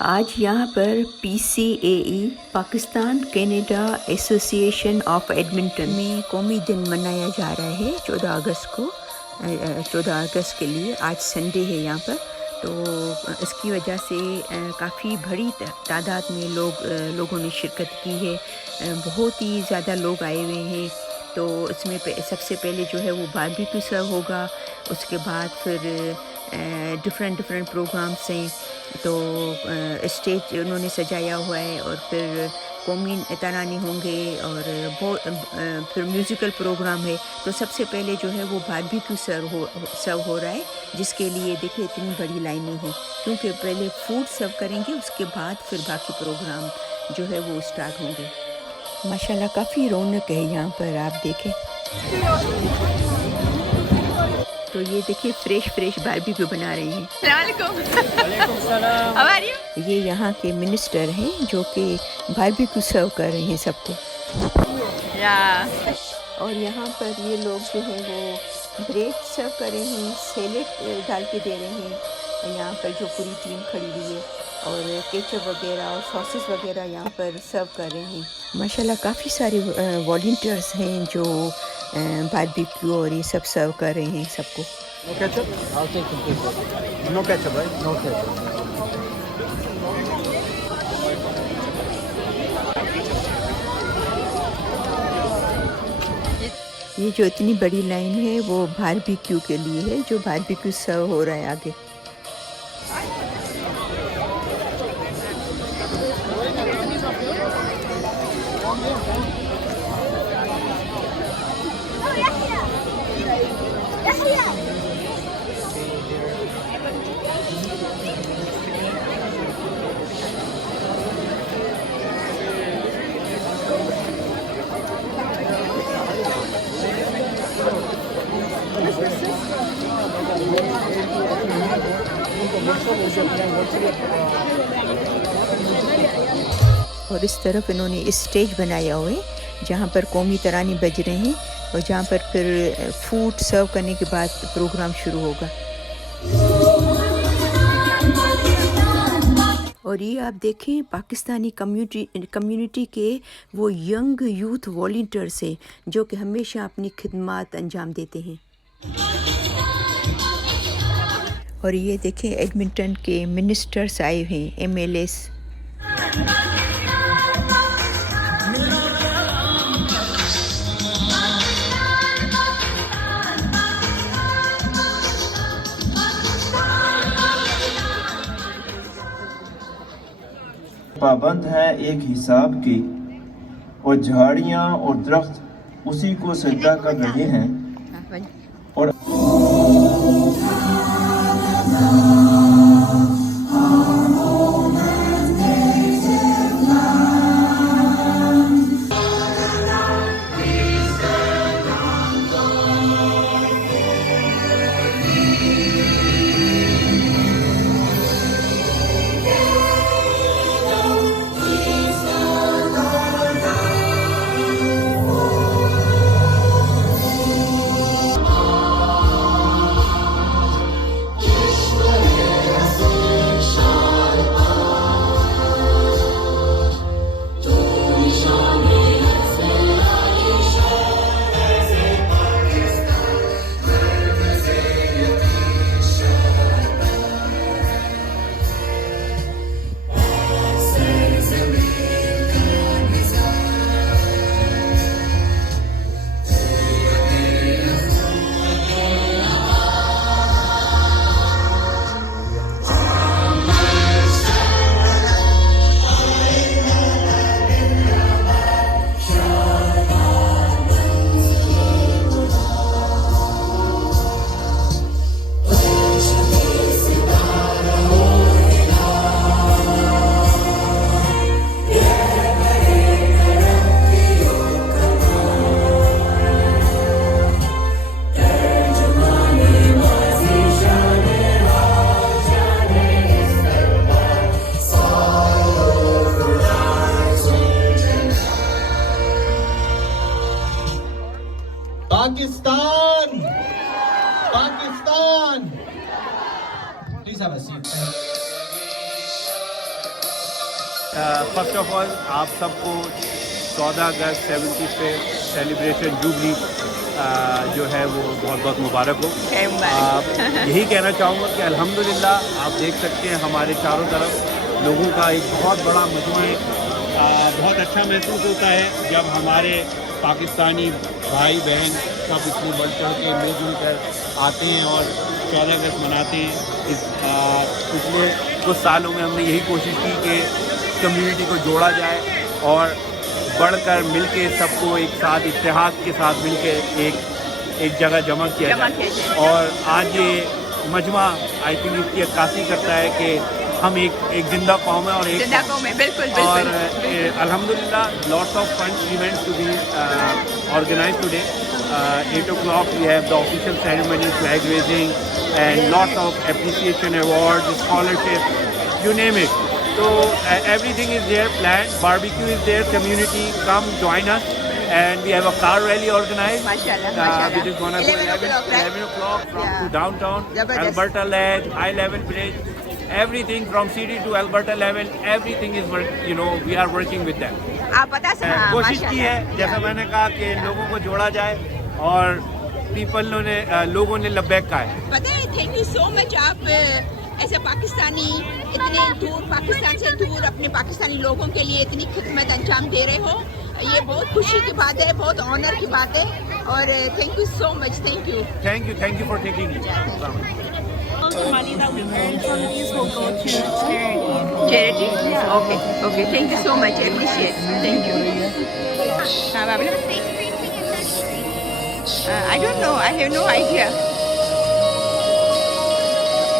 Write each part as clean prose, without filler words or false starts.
आज यहाँ पर PCAE Pakistan Canada association of Edmonton में कौमी दिन मनाया जा रहा है 14 अगस्त को। 14 अगस्त के लिए आज संडे है यहाँ पर, तो इसकी वजह से काफ़ी बड़ी तादाद में लोगों ने शिरकत की है। बहुत ही ज़्यादा लोग आए हुए हैं। तो इसमें सबसे पहले जो है वो बारबेक्यू सर्व होगा, उसके बाद फिर डिफरेंट प्रोग्राम्स हैं। तो स्टेज उन्होंने सजाया हुआ है और फिर कौमी तराने होंगे और फिर म्यूज़िकल प्रोग्राम है। तो सबसे पहले जो है वो बारबेक्यू सर्व हो रहा है, जिसके लिए देखिए इतनी बड़ी लाइनें हैं, क्योंकि पहले फूड सर्व करेंगे, उसके बाद फिर बाकी प्रोग्राम जो है वो स्टार्ट होंगे। माशाल्लाह काफ़ी रौनक है यहाँ पर, आप देखें। तो ये देखिए फ्रेश बारबेक्यू बना रही हैं। ये यहाँ के मिनिस्टर हैं जो कि बारबेक्यू सर्व कर रहे हैं सबको। और यहाँ पर ये लोग जो हैं वो ब्रेड सर्व कर रहे हैं, सैलेड डाल के दे रहे हैं। यहाँ पर जो पूरी टीम खड़ी हुई है और केचप वगैरह और सॉसेस वगैरह यहाँ पर सर्व कर रहे हैं। माशाल्लाह काफ़ी सारे वॉलंटियर्स हैं जो बारबेक्यू और ये सब सर्व कर रहे हैं सबको। No ketchup? I'll take the ketchup. No ketchup, right? No ketchup. ये जो इतनी बड़ी लाइन है वो बारबेक्यू के लिए है, जो बारबेक्यू सर्व हो रहा है आगे। और इस तरफ इन्होंने स्टेज बनाया हुआ है जहाँ पर कौमी तराने बज रहे हैं और जहाँ पर फिर फूड सर्व करने के बाद प्रोग्राम शुरू होगा। और ये आप देखें पाकिस्तानी कम्युनिटी के वो यंग यूथ वॉलंटियर्स हैं जो कि हमेशा अपनी खिदमत अंजाम देते हैं। और ये देखें एडमिंटन के मिनिस्टर्स आए हैं, MLAs। पाबंद है एक हिसाब की और झाड़ियाँ और दरख्त उसी को सजदा कर रहे हैं। और Pakistan! Please have a seat. First of all आप सबको 14 अगस्त 75 सेलिब्रेशन जुबली जो है वो बहुत बहुत मुबारक हो। यही कहना चाहूँगा कि अल्हम्दुलिल्लाह आप देख सकते हैं हमारे चारों तरफ लोगों का एक बहुत बड़ा मजमा है। बहुत अच्छा महसूस होता है जब हमारे पाकिस्तानी भाई बहन सब इसमें बढ़ चढ़ के मिलजुल कर आते हैं और 14 अगस्त मनाते हैं। इस पिछले कुछ सालों में हमने यही कोशिश की कि कम्युनिटी को जोड़ा जाए और बढ़कर मिलके सबको एक साथ इत्तेहाद के साथ मिलके एक जगह जमा किया जाए। और आज ये मजमा आई थिंक इसकी अक्कासी करता है कि हम एक जिंदा कौम है और एक जिंदा कौम है, बिल्कुल और बिल्कुल। अल्हम्दुलिल्लाह lots of fun events to be organised today. 8 o'clock we have the official ceremony, flag raising and lots of appreciation awards, scholarship, you name it. So everything is there planned. Barbecue is there. Community come join us, and we have a car rally organized. Mashallah, mashallah. Which is gonna go 11 o'clock from to downtown, Zabardast. Alberta Ledge, High Level Bridge. Everything from city to Alberta level, everything is we are working with them. आप बता सकते कोशिश की है जैसा मैंने कहा कि लोगों को जोड़ा जाए और लोगों ने लब्बैक कहा है। पता है, थैंक यू सो मच। आप ऐसे पाकिस्तानी इतने दूर, पाकिस्तान से दूर अपने पाकिस्तानी लोगों के लिए इतनी खिदमत अंजाम दे रहे हो, ये बहुत खुशी की बात है, बहुत ऑनर की बात है। और thank you so much. Thank you for taking it. The money that we earn from these will go to charity. Charity? Yeah. Okay. Thank you so much. I appreciate it. Thank you. Babla? I don't know. I have no idea.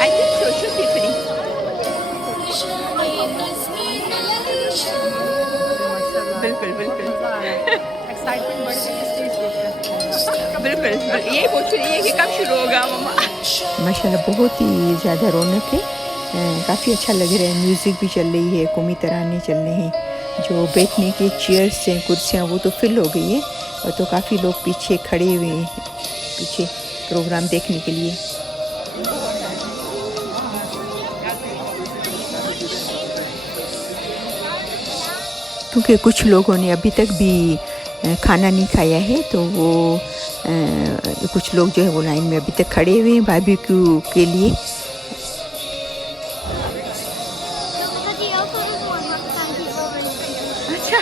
I think so. Should be free. बिल्कुल Excitement बढ़ गई स्टेज पे। बिल्कुल यही पूछ रही है कि कब शुरू होगा मम्मा। माशाल्लाह बहुत ही ज़्यादा रौनक है, काफ़ी अच्छा लग रहा है। म्यूज़िक भी चल रही है, कौमी तराने चल रहे हैं। जो बैठने के चेयर्स हैं, कुर्सियाँ, वो तो फिल हो गई है और तो काफ़ी लोग पीछे खड़े हुए हैं पीछे प्रोग्राम देखने के लिए। क्योंकि कुछ लोगों ने अभी तक भी खाना नहीं खाया है, तो वो कुछ लोग जो है वो लाइन में अभी तक खड़े हुए हैं बारबेक्यू के लिए। अच्छा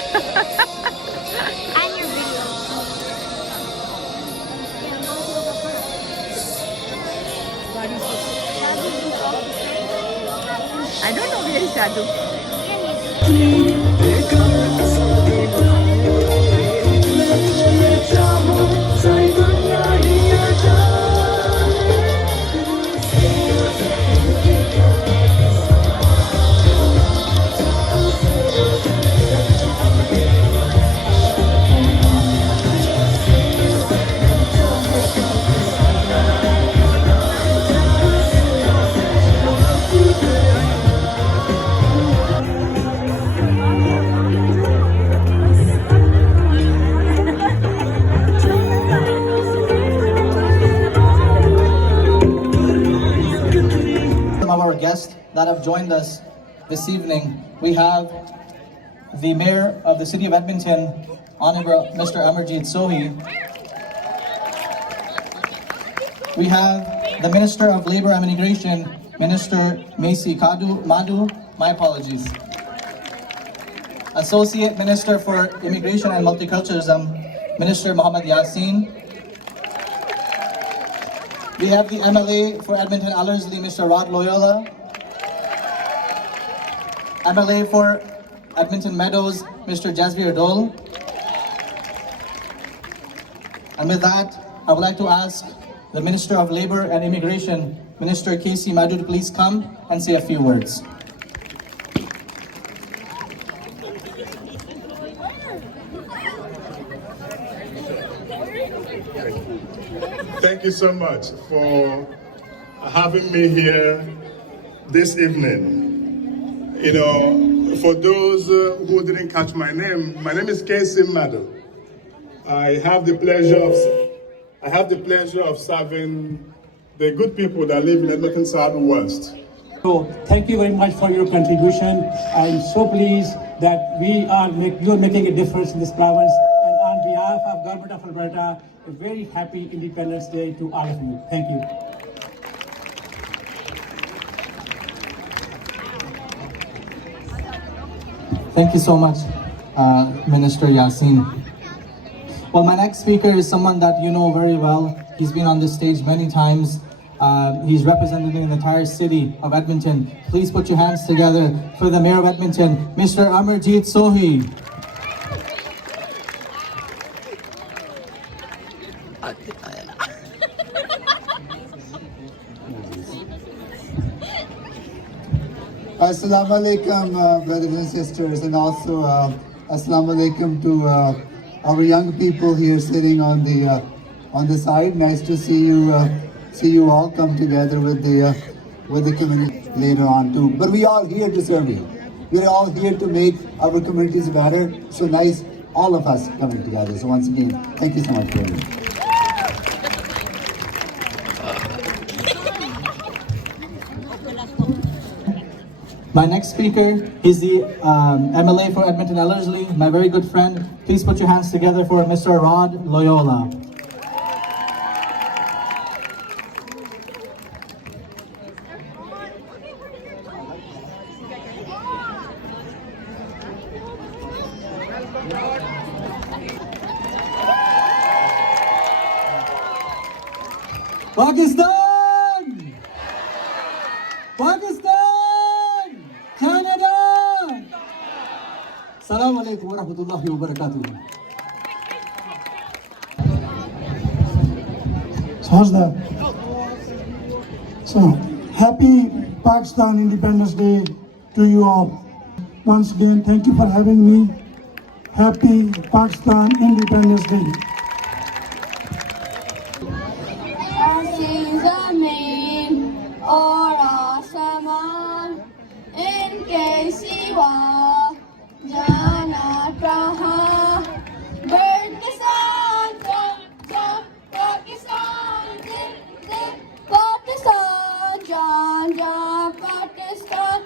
I don't know where is Sadhu. Our guests that have joined us this evening, we have the Mayor of the City of Edmonton, Honorable Mr. Amarjeet Sohi. We have the Minister of Labour and Immigration, Minister Macy Madu, my apologies. Associate Minister for Immigration and Multiculturalism, Minister Mohammed Yassin. We have the MLA for Edmonton Ellerslie, Mr. Rod Loyola. MLA for Edmonton Meadows, Mr. Jasvir Dole. And with that, I would like to ask the Minister of Labour and Immigration, Minister Casey Madu, to please come and say a few words. Thank you so much for having me here this evening. You know, for those who didn't catch my name is Casey Madu. I have the pleasure of serving the good people that live in Edmonton Southwest. So thank you very much for your contribution. I am so pleased that you're making a difference in this province. And on behalf of Government of Alberta, a very happy Independence Day to all of you. Thank you. Thank you so much, Minister Yasin. Well, my next speaker is someone that you know very well. He's been on this stage many times. He's representing the entire city of Edmonton. Please put your hands together for the Mayor of Edmonton, Mr. Amarjeet Sohi. Assalamu alaikum, brothers and sisters, and also assalamu alaikum to our young people here sitting on the side. Nice to see you all come together with the community later on too. But we are here to serve you. We're all here to make our communities better. So nice, all of us coming together. So once again, thank you so much for it. My next speaker is the MLA for Edmonton Ellerslie, my very good friend. Please put your hands together for Mr. Rod Loyola. Pakistan! Pakistan! Canada! Assalamu alaikum wa rahmatullahi wa barakatuh. So how's that? So happy Pakistan Independence Day to you all. Once again, thank you for having me. Happy Pakistan Independence Day. और आसमान इनके सिवा जाना कहाँ पाकिस्तान पाकिस्तान जान जा Pakistan.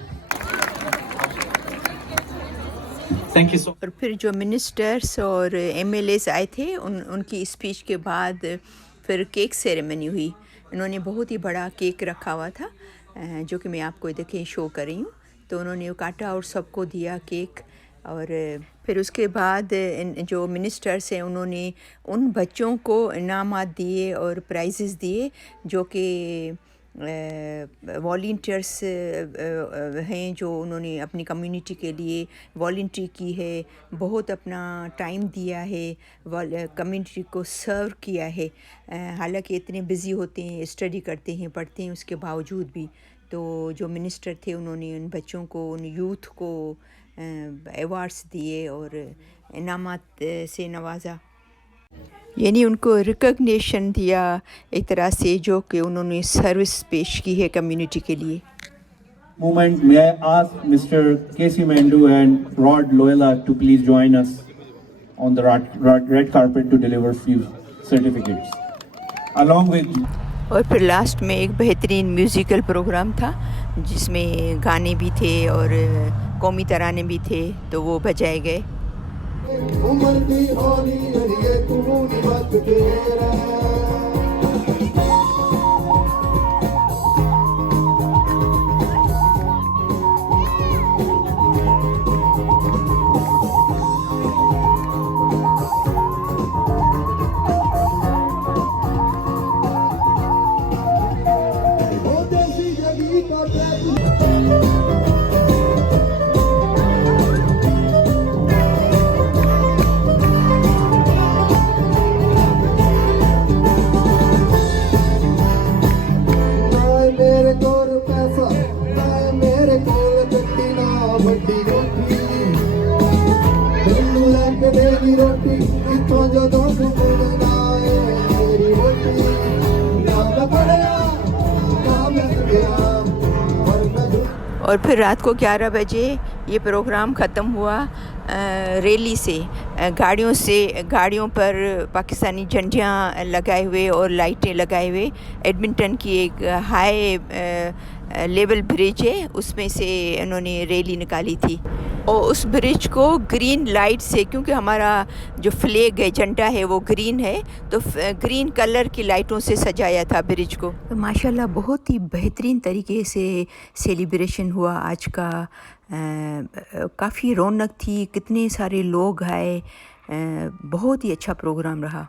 Thank you so और फिर जो मिनिस्टर्स और एमएलएस आए थे उनकी स्पीच के बाद फिर केक सेरेमनी हुई. उन्होंने बहुत ही बड़ा केक रखा हुआ था जो कि मैं आपको देखें शो कर रही हूँ. तो उन्होंने वो काटा और सबको दिया केक. और फिर उसके बाद जो मिनिस्टर्स हैं उन्होंने उन बच्चों को इनामात दिए और प्राइजेस दिए जो कि वॉलंटियर्स हैं, जो उन्होंने अपनी कम्युनिटी के लिए वॉलंटरी की है, बहुत अपना टाइम दिया है, कम्युनिटी को सर्व किया है. हालांकि इतने बिज़ी होते हैं, स्टडी करते हैं, पढ़ते हैं, उसके बावजूद भी. तो जो मिनिस्टर थे उन्होंने उन बच्चों को, उन यूथ को अवार्ड्स दिए और इनामात से नवाजा, यानी उनको रिकग्निशन दिया एक तरह से जो कि उन्होंने सर्विस पेश की है कम्युनिटी के लिए. Moment, may I ask Mr. Casey Mandu and Rod Loyola to please join us on the red carpet to deliver few certificates. Along with और फिर लास्ट में एक बेहतरीन म्यूज़िकल प्रोग्राम था जिसमें गाने भी थे और कौमी तराने भी थे, तो वो बजाए गए. उमर दी होली हरिए कुमूनी बात तेरा ओ देसी जगी का और फिर रात को 11 बजे ये प्रोग्राम ख़त्म हुआ रैली से, गाड़ियों पर पाकिस्तानी झंडियाँ लगाए हुए और लाइटें लगाए हुए एडमिंटन की एक हाई लेवल ब्रिज है, उसमें से उन्होंने रैली निकाली थी। और उस ब्रिज को ग्रीन लाइट से, क्योंकि हमारा जो फ्लैग है, झंडा है, वो ग्रीन है, तो ग्रीन कलर की लाइटों से सजाया था ब्रिज को। तो माशाल्लाह बहुत ही बेहतरीन तरीके से सेलिब्रेशन हुआ आज का। काफ़ी रौनक थी, कितने सारे लोग आए, बहुत ही अच्छा प्रोग्राम रहा।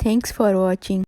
Thanks for watching.